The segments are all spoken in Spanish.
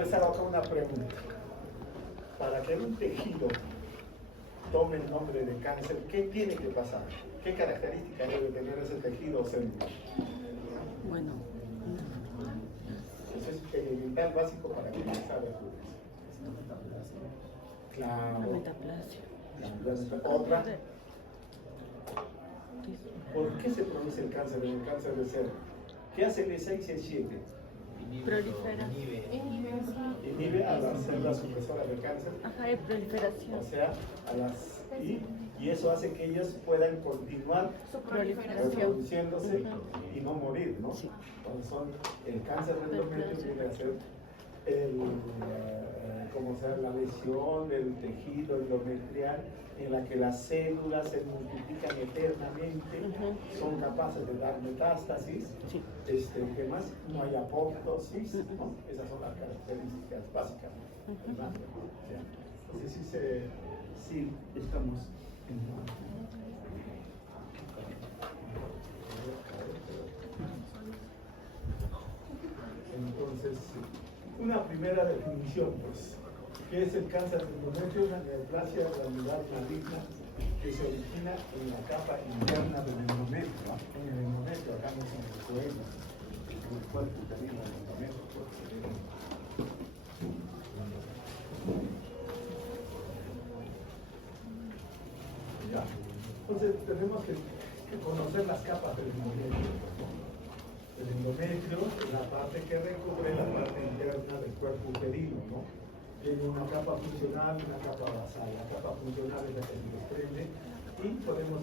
yo les hago acá una pregunta. Para que un tejido tome el nombre de cáncer, ¿qué tiene que pasar? ¿Qué características debe tener ese tejido o célula? Bueno, Eso es elemental básico para que se sabe. la Claro. metaplasia. Otra. ¿Por qué se produce el cáncer en el cáncer de cerdo? ¿Qué hace el E6 y el 7? Prolifera. Inhibe a las células supresoras del cáncer. Ajá, de proliferación. O sea, y eso hace que ellas puedan continuar Su proliferación. reproduciéndose y no morir, ¿no? Sí. Entonces el cáncer de endometrio viene a ser como sea, la lesión del tejido endometrial en la que las células se multiplican eternamente, son capaces de dar metástasis, Sí. ¿Qué más? No hay apoptosis, ¿no? Esas son las características básicas. ¿Verdad? Entonces sí estamos Entonces, una primera definición, pues, ¿qué es el cáncer de endometrio? Una neoplasia glandular maligna que se origina en la capa interna del endometrio, ¿no? En el endometrio, acá no son los cuellos, el cuerpo uterino del endometrio, el cuerpo uterino. ¿Ya? Entonces, tenemos que conocer las capas del endometrio. El endometrio es la parte que recubre la parte interna del cuerpo uterino, ¿no? Tiene una capa funcional y una capa basal. La capa funcional es la que se desprende y podemos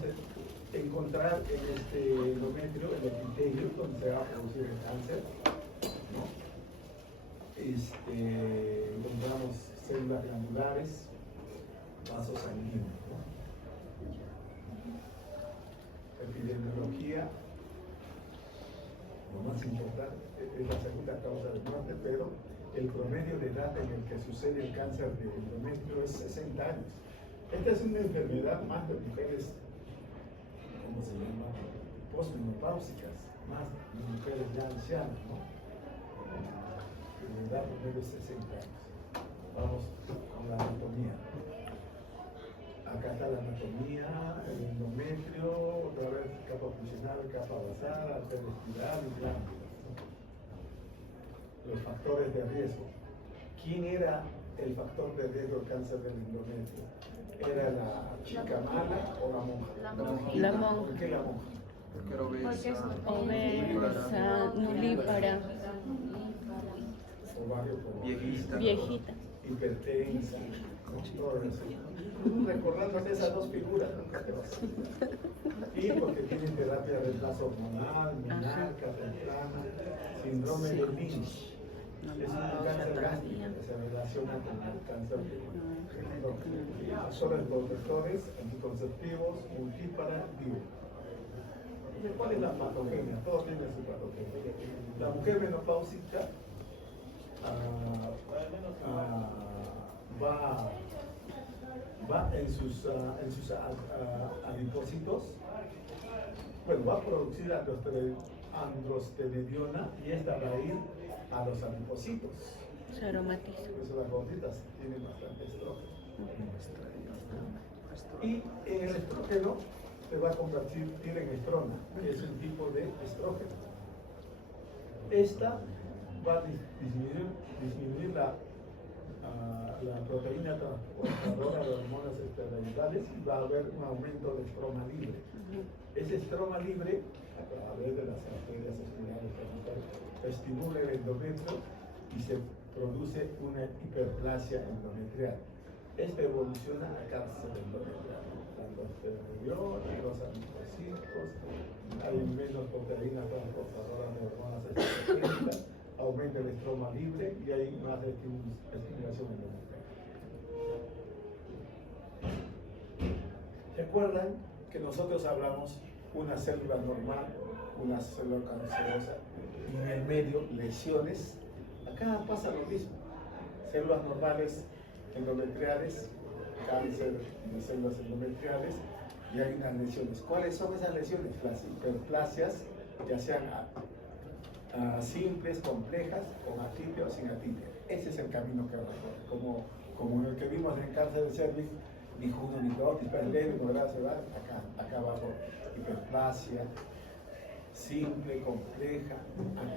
encontrar en este endometrio el epitelio donde se va a producir el cáncer, ¿no? Encontramos células glandulares, vasos sanguíneos, ¿no? Epidemiología. Lo más importante es la segunda causa de muerte, pero el promedio de edad en el que sucede el cáncer de endometrio es 60 años. Esta es una enfermedad más de mujeres, ¿cómo se llama? Postmenopáusicas, más de mujeres ya ancianas, ¿no? La edad promedio es 60 años. Vamos con la anatomía. Acá está la anatomía, el endometrio, otra vez capa funcional, capa basal, arteria espiral y glándulas. Los factores de riesgo. ¿Quién era el factor de riesgo del cáncer del endometrio? ¿Era la chica mala o la monja? La monja. ¿Por qué la monja? Porque era obesa. Obesa, nulípara, Ovario Viejita. viejita. hipertensa, todo eso. Recordándose esas dos figuras, ¿no? Y porque tienen terapia de reemplazo hormonal, menarca, temprana, síndrome de Lynch. Es un cáncer gástrico que se relaciona con el cáncer de endometrio. Factores protectores, anticonceptivos, multípara, DIU. ¿Cuál es la patogenia? Todo tiene su patogenia. La mujer menopáusica va en sus adipocitos, bueno, va a producir androstenediona y esta va a ir a los adipocitos. Se aromatiza. Por eso las gorditas tienen bastante estrógeno. Y en el estrógeno se va a convertir en estrona, que es un tipo de estrógeno. Esta va a disminuir la proteína transportadora de hormonas esteroidales y va a haber un aumento de estroma libre. Ese estroma libre, a través de las arterias espirales, estimula el endometrio y se produce una hiperplasia endometrial. Esta evoluciona a cáncer endometrial. Tanto esterodiona, los adipocitos, hay menos proteínas transportadoras de hormonas esteroidales, aumenta el estroma libre y hay más estimulación endometrial. ¿Recuerdan que nosotros hablamos una célula normal, una célula cancerosa y en el medio lesiones? Acá pasa lo mismo. Células normales endometriales, cáncer de células endometriales y hay unas lesiones. ¿Cuáles son esas lesiones? Las hiperplasias, ya sean simples, complejas, con atipia o sin atipia. Ese es el camino que recorre, como el que vimos en el cáncer de cervix, dijo uno, microtis, leve, moderada, severa, acá abajo, hiperplasia, simple, compleja,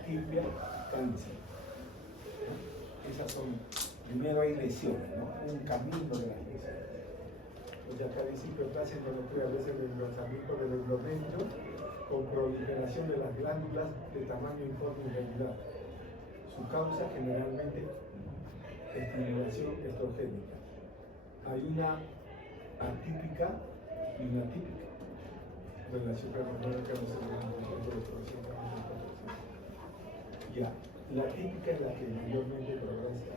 atipia, cáncer. Esas son, primero hay lesiones, ¿no? Un camino de las lesiones. Pues acá dice hiperplasia endometrial, a veces el engrosamiento del endometrio con proliferación de las glándulas de tamaño informe irregular. Su causa generalmente estimulación estrogénica. Hay una atípica y una típica relación hormonal que no se ve en ya, la típica es la que mayormente progresa.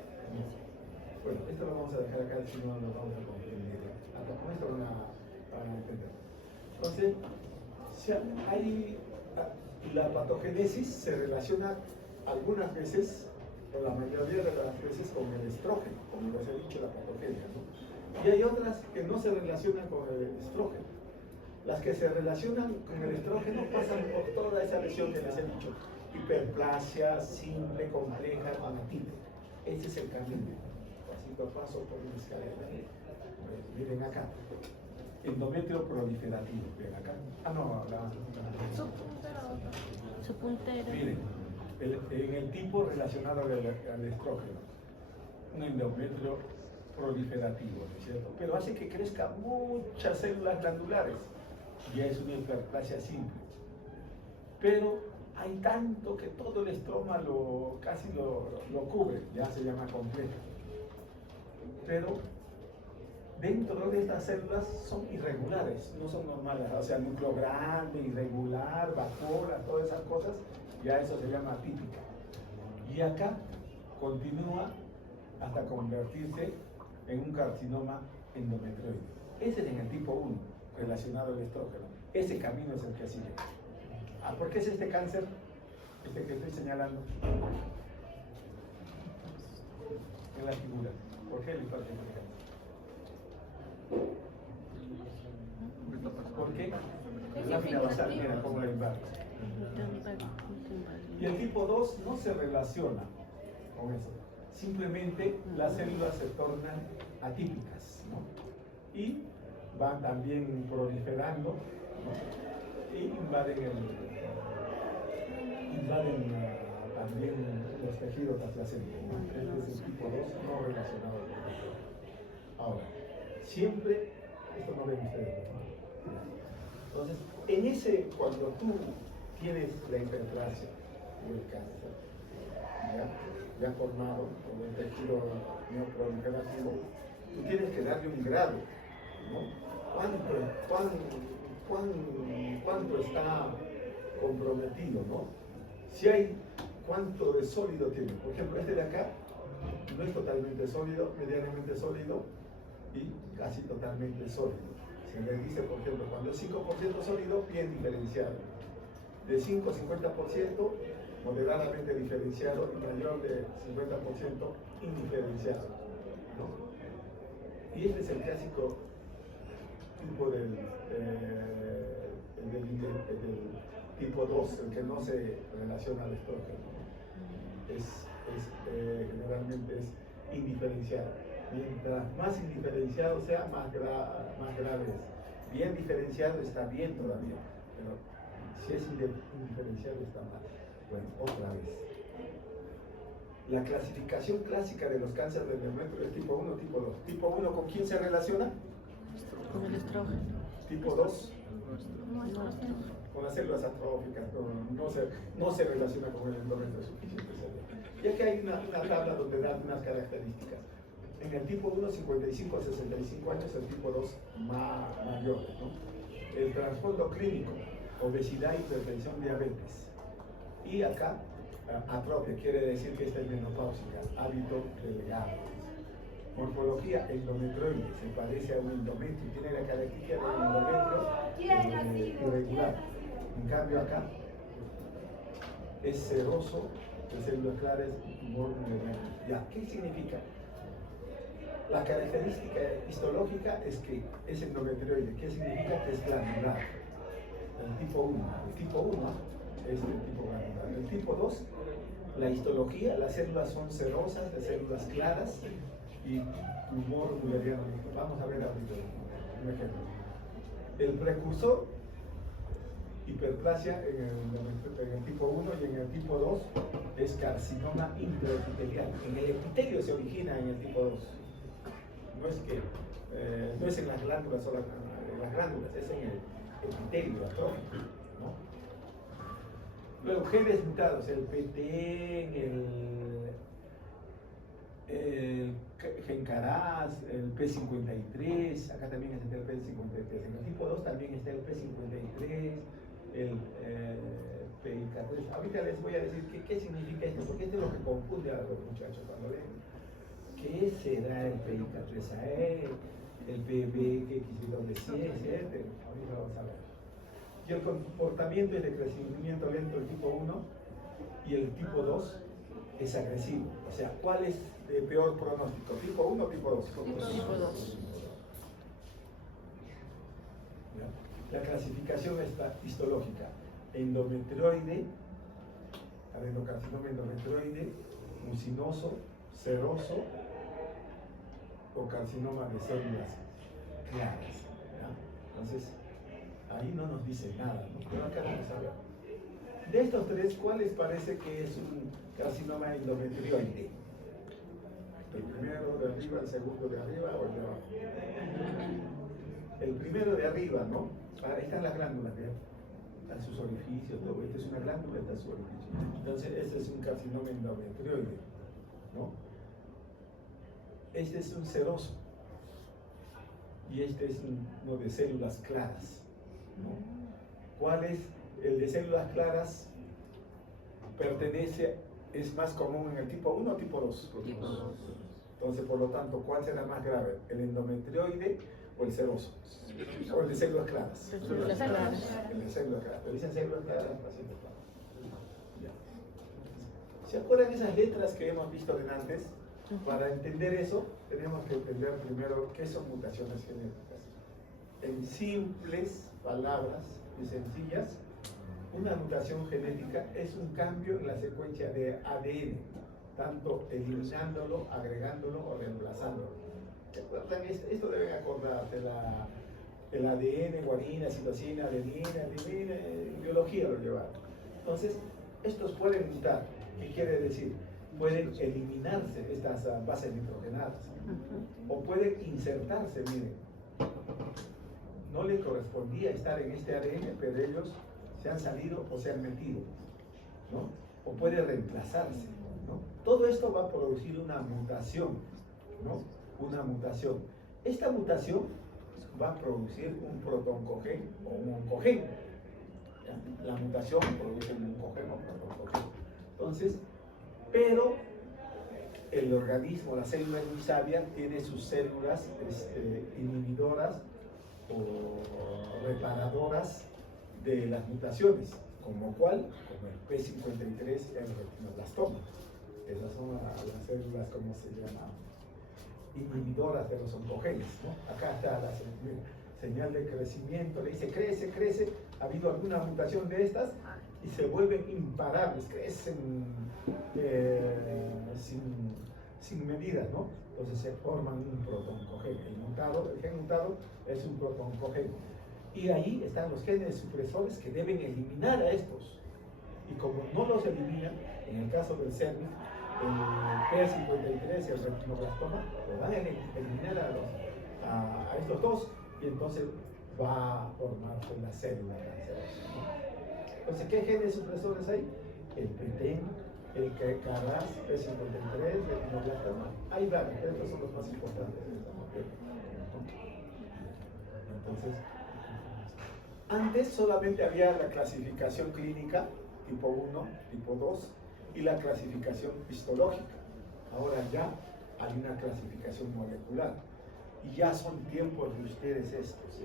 Bueno, esto lo vamos a dejar acá, si no lo vamos a comprender. Hasta con esto van a entender. Entonces, la patogénesis se relaciona algunas veces, o la mayoría de las veces, con el estrógeno, como les he dicho, la patogenia, ¿no? Y hay otras que no se relacionan con el estrógeno. Las que se relacionan con el estrógeno pasan por toda esa lesión que les he dicho. Hiperplasia, simple, compleja, atípica. Ese es el camino. Pasito a paso por una escalera. Miren acá. Endometrio proliferativo. Ven acá. Su puntero. Miren, en el tipo relacionado al estrógeno, un endometrio proliferativo, ¿no es cierto? Pero hace que crezcan muchas células glandulares. Ya es una hiperplasia simple. Pero hay tanto que todo el estroma casi lo cubre, ya se llama compleja. Pero dentro de estas células son irregulares, no son normales, o sea, núcleo grande, irregular, vacuola, todas esas cosas, ya eso se llama atípica. Y acá continúa hasta convertirse en un carcinoma endometrioide. Ese es en el tipo 1, relacionado al estrógeno. Ese camino es el que sigue. ¿Por qué es este cáncer? Este que estoy señalando. En la figura. ¿Por qué el infarto de cáncer? ¿Por qué? La lámina basal, mira cómo la invade. Y el tipo 2 no se relaciona con eso. Simplemente las células se tornan atípicas, ¿no? Y van también proliferando, ¿no? Y invaden también los tejidos adyacentes. Este es el tipo 2 no relacionado con eso. Ahora, siempre, esto no ven ustedes, ¿no? Entonces, cuando tú tienes la hiperplasia o el cáncer, ya formado con el tejido neoproliferativo, tú tienes que darle un grado, ¿no? ¿Cuánto está comprometido, ¿no? Si hay, ¿cuánto de sólido tiene? Por ejemplo, este de acá no es totalmente sólido, medianamente sólido y casi totalmente sólido. Se le dice, por ejemplo, cuando es 5% sólido, bien diferenciado. De 5 a 50%, moderadamente diferenciado y mayor de 50% indiferenciado, ¿no? Y este es el clásico tipo del tipo 2, el que no se relaciona al estrógeno. Generalmente es indiferenciado. Mientras más indiferenciado sea, más grave es. Bien diferenciado está bien todavía, pero si es indiferenciado está mal. Bueno, otra vez. La clasificación clásica de los cánceres del endometrio es tipo 1, tipo 2. Tipo 1, ¿con quién se relaciona? Con el estrógeno. Tipo 2, con las células atróficas, no se relaciona con el endometrio suficiente. Y aquí hay una tabla donde dan unas características. En el tipo 1, 55 a 65 años, el tipo 2 mayor, ¿no? El trasfondo clínico, obesidad, hipertensión, diabetes. Y acá, atrofia, quiere decir que esta es menopáusica, hábito delgado. Morfología, endometrioide, se parece a un endometrio, tiene la característica del endometrio irregular. En cambio acá, es seroso, de células claras, tumor mediano. Ya, ¿qué significa? La característica histológica es que es endometrioide. ¿Qué significa? Que es glandular. El tipo 1. El tipo 1 este tipo granular. El tipo 2, la histología, las células son cerosas, las células claras y tumor mulleriano. Vamos a ver ahorita un ejemplo. El precursor, hiperplasia en el tipo 1 y en el tipo 2 es carcinoma intraepitelial. En el epitelio se origina en el tipo 2. No es en las glándulas solo, en las glándulas, es en el epitelio atrófico, ¿no? Luego, genes mutados, el PT, el GenCaraz, el P53, acá también está el P53. En el tipo 2 también está el P53, el PIK3. Ahorita les voy a decir qué significa esto, porque esto es lo que confunde a los muchachos cuando leen. ¿Qué será el PIK3AE, el PBXY7, etc.? Ahorita vamos a ver. Y el comportamiento es de crecimiento lento del tipo 1 y el tipo 2 es agresivo. O sea, ¿cuál es de peor pronóstico? ¿Tipo 1 o tipo 2? Tipo 2. La clasificación está histológica: endometrioide, adenocarcinoma endometrioide, mucinoso, seroso o carcinoma de células claras. ¿Ya? Entonces, ahí no nos dice nada, ¿no? Pero acá vamos a ver. De estos tres, ¿cuál les parece que es un carcinoma endometrioide? ¿El primero de arriba, el segundo de arriba o el de abajo? El primero de arriba, ¿no? Ahí están las glándulas, ¿verdad? Están sus orificios, todo. Esta es una glándula, esta es su orificio. Entonces, este es un carcinoma endometrioide, ¿no? Este es un seroso. Y este es uno de células claras, ¿no? ¿Cuál es el de células claras? Es más común en el tipo 1 o tipo 2? Tipo 2. Entonces, por lo tanto, ¿cuál será más grave? ¿El endometrioide o el seroso? ¿O el de células claras? Células claras. El de células claras. ¿Lo dicen células claras? Paciente claro. Ya. ¿Se acuerdan esas letras que hemos visto de antes? Para entender eso, tenemos que entender primero qué son mutaciones genéticas. En simples palabras y sencillas, una mutación genética es un cambio en la secuencia de ADN, tanto eliminándolo, agregándolo o reemplazándolo. ¿Se acuerdan? Esto deben acordarse, el ADN, guanina, citosina, adenina, en biología lo llevaron. Entonces, estos pueden mutar. ¿Qué quiere decir? Pueden eliminarse estas bases nitrogenadas o pueden insertarse, miren. No le correspondía estar en este ADN, pero ellos se han salido o se han metido, ¿no? O puede reemplazarse, ¿no? Todo esto va a producir una mutación, ¿no? Una mutación. Esta mutación va a producir un protoncogen o un oncogen. ¿Ya? La mutación produce un oncogen o protoncogen. Entonces, pero el organismo, la célula es muy sabia, tiene sus células inhibidoras o reparadoras de las mutaciones, como cuál, como el P53, el retinoblastoma. Esas son las células, ¿cómo se llama? Inhibidoras de los oncogenes, ¿no? Acá está la señal de crecimiento, le dice crece, crece, ha habido alguna mutación de estas y se vuelven imparables, crecen sin medida, ¿no? Entonces se forman un protoncogen. El gen mutado es un protoncogen. Y ahí están los genes supresores que deben eliminar a estos. Y como no los eliminan, en el caso del CERN, el P53 y el retinoblastoma, lo van a eliminar a estos dos, y entonces va a formarse la célula cancerosa, ¿no? Entonces, ¿qué genes supresores hay? El PTEN, el CARAS, P53, el retinoblastoma. Hay varios, pero estos son los más importantes de esta materia. Entonces, antes solamente había la clasificación clínica, tipo 1, tipo 2, y la clasificación histológica. Ahora ya hay una clasificación molecular. Y ya son tiempos de ustedes estos,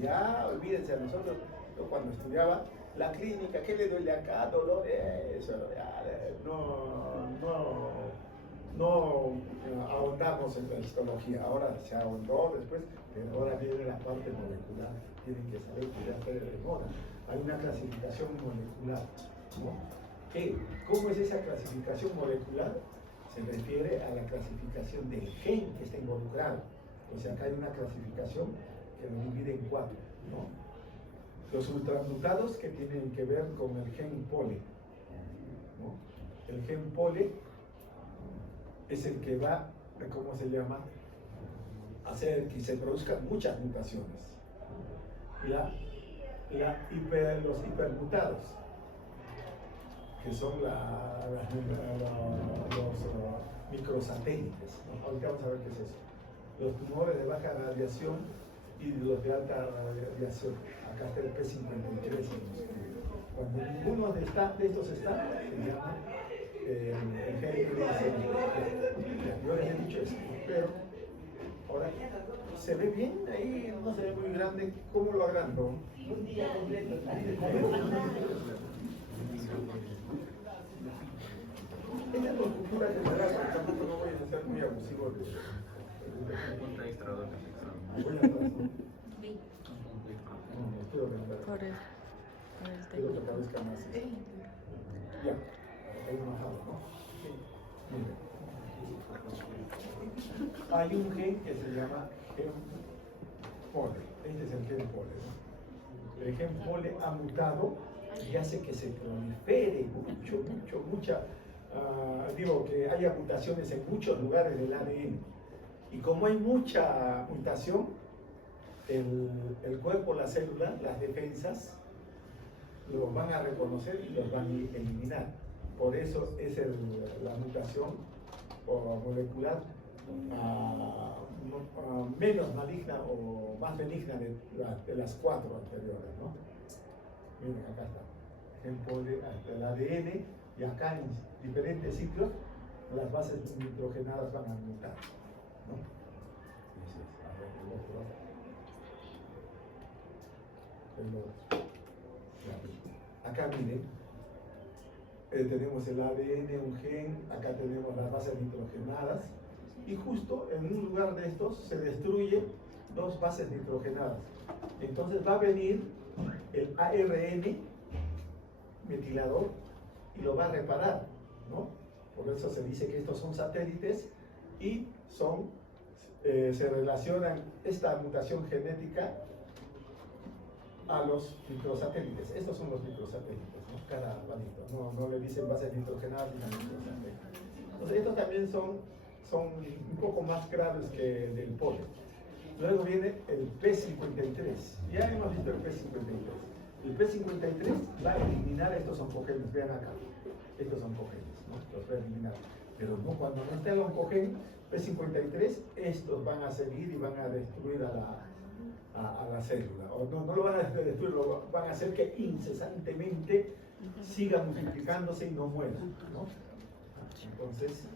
ya olvídense, nosotros, yo cuando estudiaba la clínica, ¿qué le duele acá? Dolor, eso, ya, no ahondamos digamos, en la histología. Ahora se ahondó después, pero ahora viene la parte molecular. Tienen que saber que ya está de moda. Hay una clasificación molecular, ¿no? ¿Cómo es esa clasificación molecular? Se refiere a la clasificación del gen que está involucrado. O sea, acá hay una clasificación que lo divide en 4, ¿no? Los ultramutados que tienen que ver con el gen pole, ¿no? El gen pole es el que va, ¿cómo se llama?, a hacer que se produzcan muchas mutaciones. Los hipermutados, que son los microsatélites, ¿no? Ahorita vamos a ver qué es eso. Los tumores de baja radiación y los de alta radiación. Acá está el P53. Cuando ninguno de estos está, se llama el gen. Yo les he dicho eso, pero ahora se ve bien ahí, no se ve muy grande. ¿Cómo lo agrando? Un día completo. Esta es por cultura general, porque tampoco no voy a ser muy abusivo de Un registrador de sección. voy atrás, ¿no? No quiero vender. Por el Quiero que técnico. parezca más. Ya, hay una jala, ¿no? Mire. Hay un gen que se llama gen pole. Este es el gen pole, ¿no? El gen pole ha mutado y hace que se prolifere digo, que haya mutaciones en muchos lugares del ADN. Y como hay mucha mutación, el cuerpo, las células, las defensas, los van a reconocer y los van a eliminar. Por eso es la mutación molecular menos maligna o más benigna de las 4 anteriores, ¿no? Miren, acá está. El ADN, y acá en diferentes sitios las bases nitrogenadas van a mutar, ¿no? Acá miren, tenemos el ADN, un gen, acá tenemos las bases nitrogenadas, y justo en un lugar de estos se destruyen 2 bases nitrogenadas. Entonces va a venir el ARN metilador y lo va a reparar, ¿no? Por eso se dice que estos son satélites y se relacionan esta mutación genética a los microsatélites. Estos son los microsatélites, ¿no? Cada palito. No le dicen bases nitrogenadas sino microsatélites. Entonces estos también son un poco más graves que el del pole. Luego viene el P53. Ya hemos visto el P53. El P53 va a eliminar estos oncogenes. Vean acá. Estos oncogenes, ¿no? Los va a eliminar. Pero no, cuando no está el oncogen P53, estos van a seguir y van a destruir a la célula. O no lo van a destruir, lo van a hacer que incesantemente siga multiplicándose y no muera, ¿no? Entonces,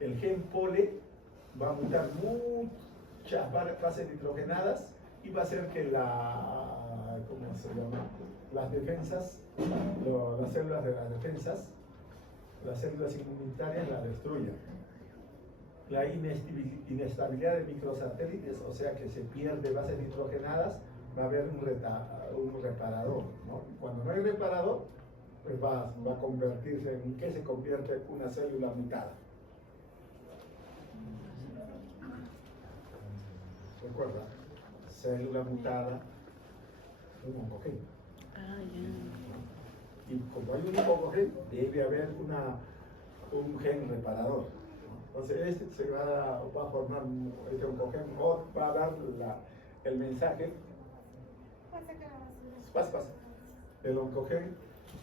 el gen pole va a mutar muchas bases nitrogenadas y va a hacer que ¿cómo se llama? Las defensas, las células de las defensas, las células inmunitarias las destruyan. La inestabilidad de microsatélites, o sea que se pierde bases nitrogenadas, va a haber un reparador, ¿no? Cuando no hay reparador, pues va a convertirse en ¿qué se convierte una célula mutada? Recuerda, célula mutada, un oncogen. Ah, ya. Y como hay un oncogen, debe haber un gen reparador. Entonces se va a formar este oncogen o va a dar el mensaje. Pasa. El oncogen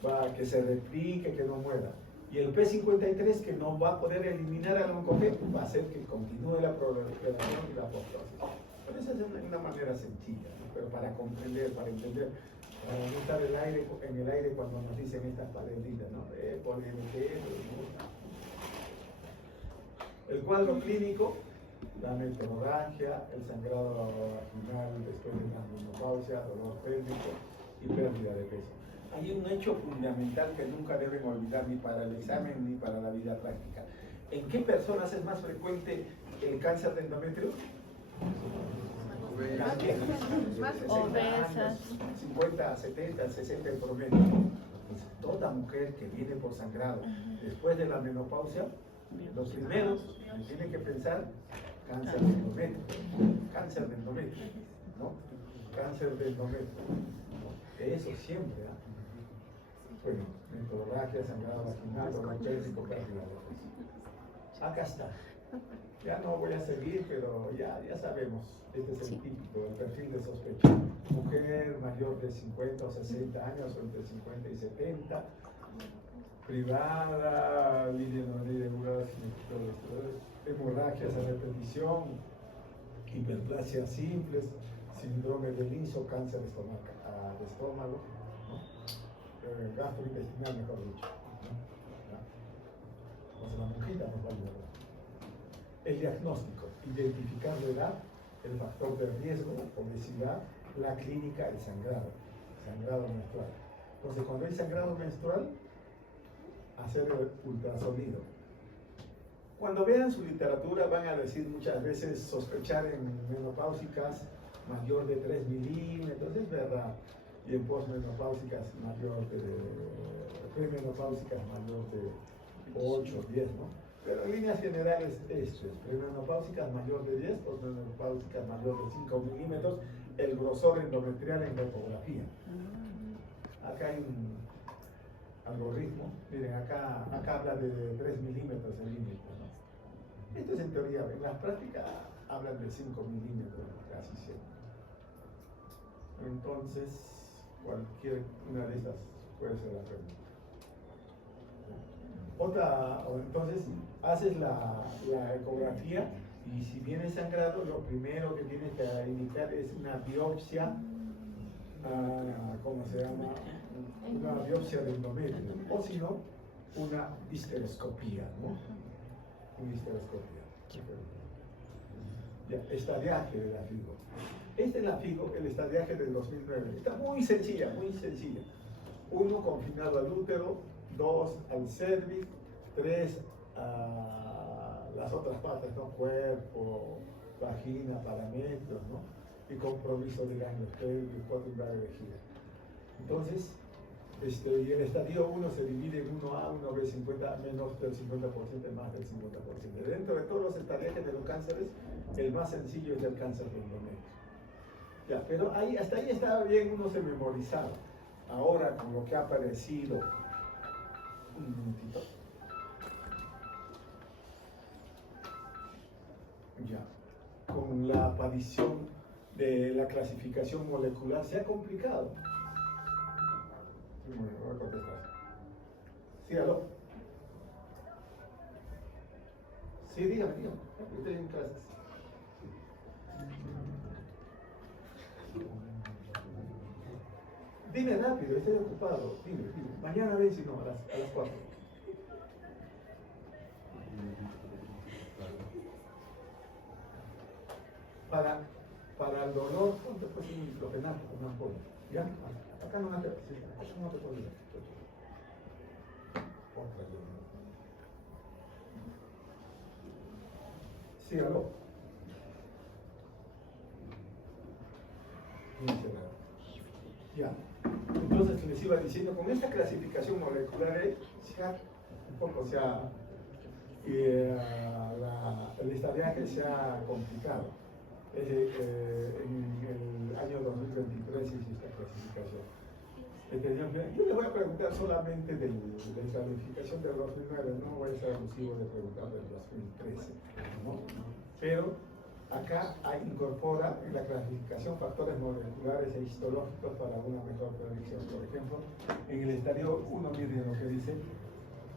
va a que se replique, que no muera. Y el P53, que no va a poder eliminar al oncogen, va a hacer que continúe la proliferación y la apoptosis. Pero esa es una manera sencilla, ¿no? Pero para comprender, para entender, para no estar en el aire cuando nos dicen estas palabritas, ¿no? El cuadro clínico, la meteorragia, el sangrado vaginal después de la menopausia, dolor pélvico y pérdida de peso. Hay un hecho fundamental que nunca deben olvidar ni para el examen ni para la vida práctica. ¿En qué personas es más frecuente el cáncer de endometrio? Las viejas, Más 60 obesas. años, 50, 70, 60 en promedio. Pues toda mujer que viene por sangrado después de la menopausia, los primeros tienen que pensar cáncer de endometrio, cáncer de endometrio, ¿no? Cáncer de endometrio. Eso siempre, ¿ah? Bueno, metodología, sangrado vaginal, ortopédico, pérdida de peso. Acá está. Ya no voy a seguir, pero ya sabemos. Este es el típico, el perfil de sospecha. Mujer mayor de 50 o 60 años, o entre 50 y 70, privada, línea no irregular, hemorragias a repetición, hiperplasia simples, síndrome de Linso, cáncer de estómago, ¿no? Gastrointestinal, mejor dicho. Pues la monjita nos va a ayudar. El diagnóstico, identificar la edad, el factor de riesgo, obesidad, la clínica, el sangrado menstrual. Entonces, cuando hay sangrado menstrual, hacer el ultrasonido. Cuando vean su literatura van a decir muchas veces sospechar en menopáusicas mayor de 3 milímetros, es verdad, y en posmenopáusicas mayor de, premenopáusicas mayor de 8, 10, ¿no? Pero en líneas generales esto es, premenopáusicas mayor de 10, posmenopáusicas mayor de 5 milímetros, el grosor endometrial en la ecografía. Acá hay un algoritmo, miren, acá habla de 3 milímetros el límite, ¿no? Esto es en teoría, en la práctica hablan de 5 milímetros casi siempre. Entonces, cualquier una de estas puede ser la pregunta. Entonces, haces la ecografía y si viene sangrado, lo primero que tienes que indicar es una biopsia, ¿cómo se llama? Una biopsia de endometrio, o si no, una histeroscopía, ¿no? Una histeroscopía. Ya, estadiaje de la FIGO. Este es la FIGO, el estadiaje del 2009. Está muy sencilla, muy sencilla. 1, confinado al útero, 2, al cervix, 3, a las otras partes, ¿no? Cuerpo, vagina, parametros, ¿no? Y compromiso del ganglio pélvico, 4 umbrales de vejiga. Entonces, y el estadio 1 se divide en 1A, 1B, 50, menos del 50%, más del 50%. Dentro de todos los estadiajes de los cánceres, el más sencillo es el cáncer de endometrio. Ya, pero hasta ahí estaba bien, uno se memorizaba. Ahora, con lo que ha aparecido, un minutito. Ya, con la aparición de la clasificación molecular, se ha complicado. Sí, voy a contestar. Sí, aló. Sí, dígame. Estoy en clases. Dime rápido, estoy ocupado. Dime. Mañana ven si no, a las 4. Para el dolor, ponte pues un diclofenaco con una ampolla. ¿Ya? Acá no te puedo ir. Otra vez. Sí, aló. Ya. Entonces les iba diciendo, con esta clasificación molecular, un poco el estadiaje se ha complicado. En el año 2023 hice esta clasificación. Yo les voy a preguntar solamente de la clasificación del 2009, no voy a ser abusivo de preguntar del 2013, ¿no? Pero acá incorpora en la clasificación factores moleculares e histológicos para una mejor predicción. Por ejemplo, en el estadio 1, miren lo que dice: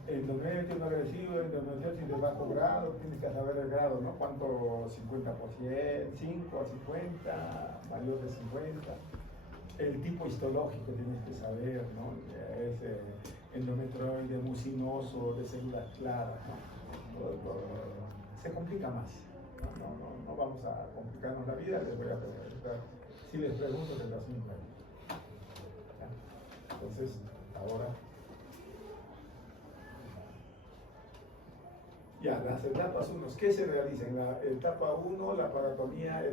endometrio no agresivo, endometriosis de bajo grado, tienes que saber el grado, ¿no? ¿Cuánto? 50%, 5 a 50, mayor de 50. El tipo histológico tienes que saber, ¿no? Es endometrioide mucinoso, de células claras, ¿no? Se complica más. No vamos a complicarnos la vida, les voy a preguntar. Si les pregunto del 2009. Entonces, ahora, ya, las etapas 1, ¿qué se realiza? En la etapa 1, la paratomía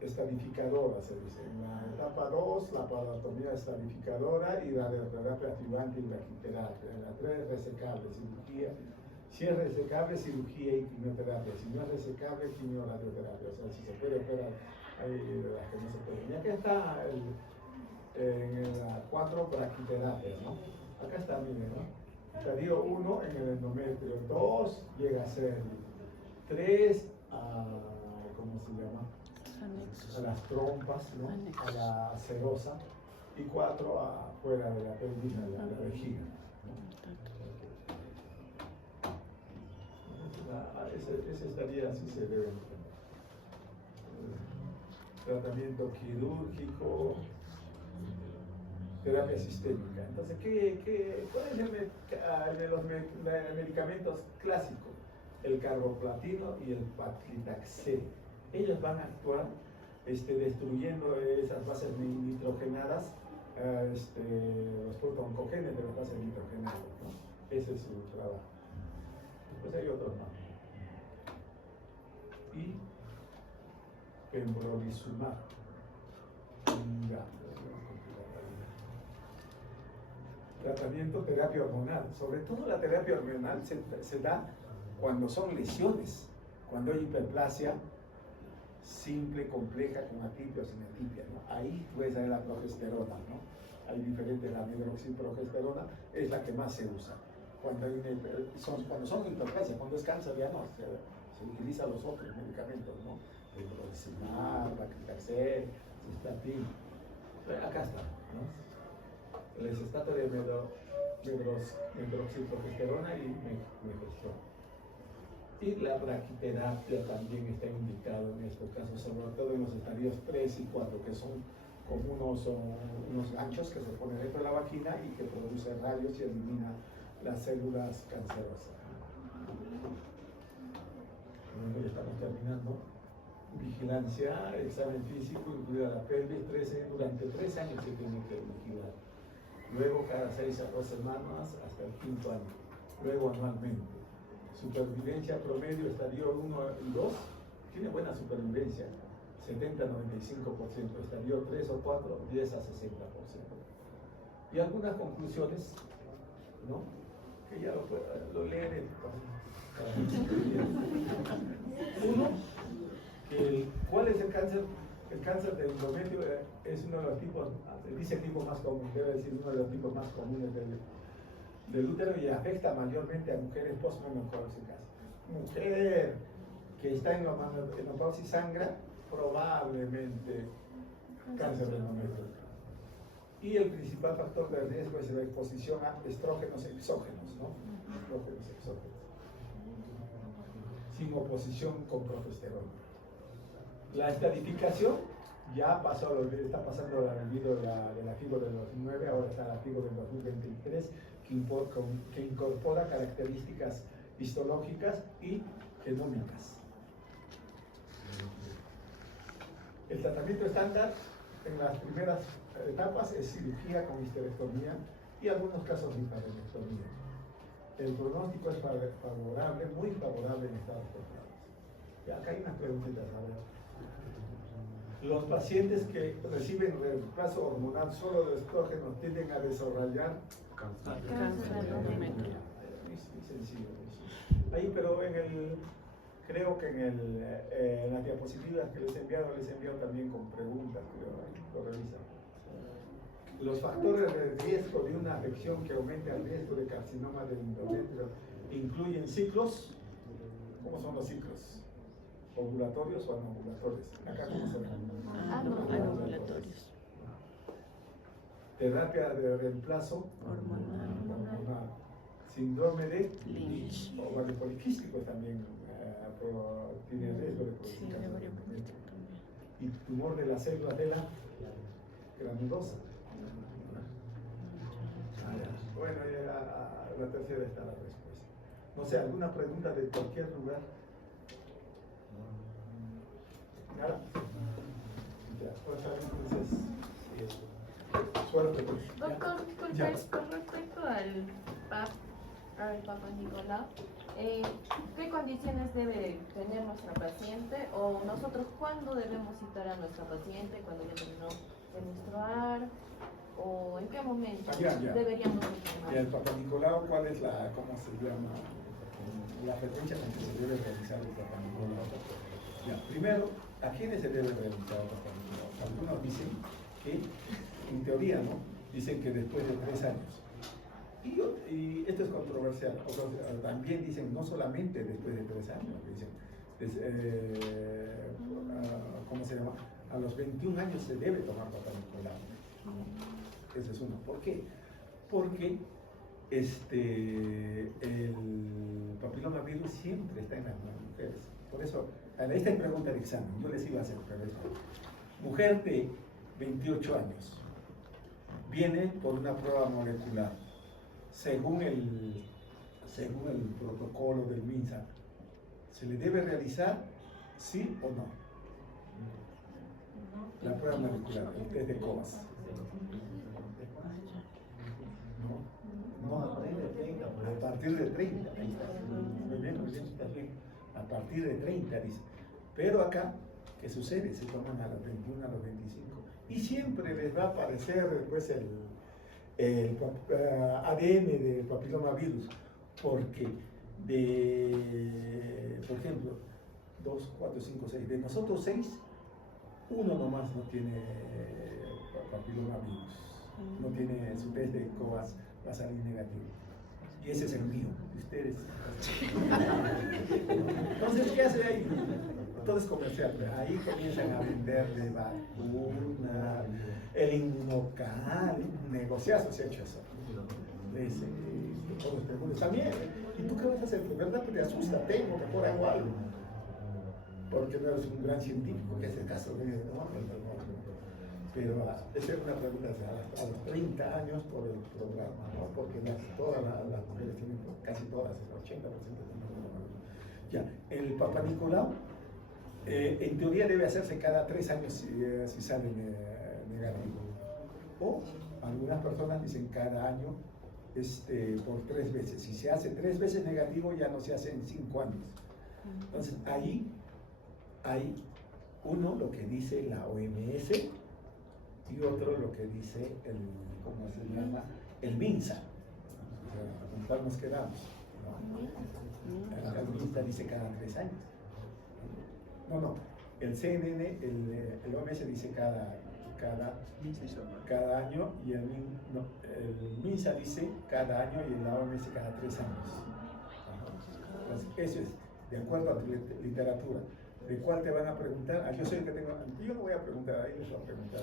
estadificadora, se dice. En la etapa 2, la paratomía estadificadora y la terapia activante y braquiterapia. En la 3, resecable, cirugía. Si es resecable, cirugía y quimioterapia. Si no es resecable, quimioradioterapia. O sea, si se puede operar, hay de las que no se pueden. Y acá está en la 4, braquiterapia, ¿no? Acá está, miren, ¿no? Estadio 1 en el endometrio, 2 llega a ser 3 a, ¿cómo se llama? A las trompas, ¿no? A la serosa, y 4 afuera de la pelvis, a la vejiga, ¿no? Ese estaría así, se debe. Tratamiento quirúrgico, terapia sistémica. Entonces, ¿cuál es de los medicamentos clásicos? El carboplatino y el paclitaxel. Ellos van a actuar destruyendo esas bases nitrogenadas, los protoncogenes de las bases nitrogenadas, ¿no? Ese es su trabajo. Después hay otros más. Y pembrolizumab. Ya. Tratamiento, terapia hormonal. Sobre todo la terapia hormonal se da cuando son lesiones, cuando hay hiperplasia simple, compleja, con atipia o sin atipia, ¿no? Ahí puede salir la progesterona, ¿no? Hay diferentes, la hidroxiprogesterona es la que más se usa. Cuando son hiperplasia, cuando es cáncer ya no, se utilizan los otros medicamentos, ¿no? El Pembrolizumab, Paclitaxel, Cistatin. Acá está, ¿no? El estado de hidroxiprogesterona y megestrona. Y la braquiterapia también está indicado en estos casos, sobre todo en los estadios 3 y 4, que son como unos ganchos que se ponen dentro de la vagina y que producen rayos y elimina las células cancerosas. Bueno, ya estamos terminando. Vigilancia, examen físico, incluida la pelvis, durante 3 años se tiene que vigilar. Luego cada 6 a 12 semanas hasta el 5º año. Luego anualmente. Supervivencia promedio, estadio 1 y 2, tiene buena supervivencia, 70-95%. Estadio 3 o 4, 10 a 60%. Y algunas conclusiones, ¿no? Que ya lo leeré. Uno, ¿cuál es el cáncer? El cáncer del endometrio es uno de los tipos, dice el tipo más común, debe decir uno de los tipos más comunes del útero, y afecta mayormente a mujeres postmenopáusicas. Mujer que está en menopausia y sangra, probablemente cáncer de endometrio. Y el principal factor de riesgo es la exposición a estrógenos exógenos, ¿no? Estrógenos exógenos. Sin oposición con progesterona. La estadificación ya pasó, está pasando el olvido de la FIGO del 2009, ahora está la FIGO del 2023, que incorpora características histológicas y genómicas. El tratamiento estándar en las primeras etapas es cirugía con histerectomía y algunos casos de hiparenectomía. El pronóstico es favorable, muy favorable en estados tempranos. Y acá hay unas preguntitas, a ver. Los pacientes que reciben reemplazo hormonal solo de estrógenos tienden a desarrollar cáncer de endometrio. Muy sencillo. Ahí, pero creo que en las diapositivas que les he enviado también con preguntas, creo, lo revisan. Los factores de riesgo de una afección que aumente el riesgo de carcinoma del endometrio incluyen ciclos. ¿Cómo son los ciclos? ¿Ovulatorios o anovulatorios? Acá, ¿cómo se ven? Anovulatorios. Terapia de reemplazo Hormonal. Síndrome de Lynch. ovario poliquístico también tiene riesgo de Sí, producir de cáncer. ovario poliquístico también. Y tumor de las células de la granulosa. Bueno, ya la tercera está la respuesta. No sé, ¿alguna pregunta de cualquier lugar? ¿Nada? Ya, pues entonces. Suerte, pues. Doctor, disculpe, Ya. con respecto al Papa Nicolau, ¿qué condiciones debe tener nuestra paciente o nosotros cuándo debemos citar a nuestra paciente, cuando ya terminó de menstruar o en qué momento Ya. deberíamos Y el informar? Papa Nicolau, ¿cuál es la, cómo se llama, la frecuencia con que se debe realizar el Papa Nicolau? Ya, primero, ¿a quiénes se debe realizar el Papa Nicolau? Algunos dicen que, en teoría, ¿no? Dicen que después de 3 años. Y esto es controversial. Otros también dicen no solamente después de 3 años, dicen, ¿cómo se llama? A los 21 años se debe tomar Papa Nicolau. Ese es uno. ¿Por qué? Porque el papilomavirus siempre está en las mujeres. Por eso, esta es pregunta de examen, yo les iba a hacer, pero esto. Mujer de 28 años, viene por una prueba molecular. Según el protocolo del MINSA, ¿se le debe realizar sí o no? La prueba molecular, el test de Covas. No, a partir de 30. Muy bien, está bien. A partir de 30, dice. Pero acá, ¿qué sucede? Se toman a los 21, a los 25. Y siempre les va a aparecer después el ADN del papilomavirus, porque por ejemplo, 2, 4, 5, 6, de nosotros 6, uno nomás no tiene papilomavirus, no tiene su test de Covas, va a salir negativo. Y ese es el mío, de ustedes. Entonces, ¿qué hace ahí? Todo es comercial, ahí comienzan a vender de vacuna, el inmunocal, negociazos se ha hecho eso. Todos preguntan, también, ¿y tú qué vas a hacer? ¿Verdad que te asusta? Tengo, mejor hago algo. Porque no eres un gran científico que hace caso de eso, ¿no? Pero esa es una pregunta a los 30 años por el programa, ¿no? Porque todas las mujeres tienen, casi todas, el 80% tienen programa. Ya, el Papa Nicolau, en teoría debe hacerse cada 3 años si sale negativo. O algunas personas dicen cada año por 3 veces. Si se hace 3 veces negativo, ya no se hace en 5 años. Entonces, ahí hay uno lo que dice la OMS y otro lo que dice ¿cómo se llama? El MINSA. O sea, ¿con cuál nos quedamos? ¿No? El MINSA dice cada 3 años. No, el CNN, el OMS dice cada año y el MINSA dice cada año y la OMS cada 3 años. Entonces, eso es, de acuerdo a tu literatura. ¿De cuál te van a preguntar? Yo soy el que tengo. Yo no voy a preguntar, ahí les voy a preguntar.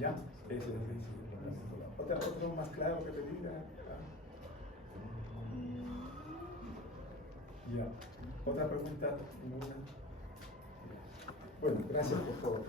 Ya, eso es. Otro más claro que te diga. Ya. ¿Otra pregunta? ¿Ninguna? Bueno, gracias por todo.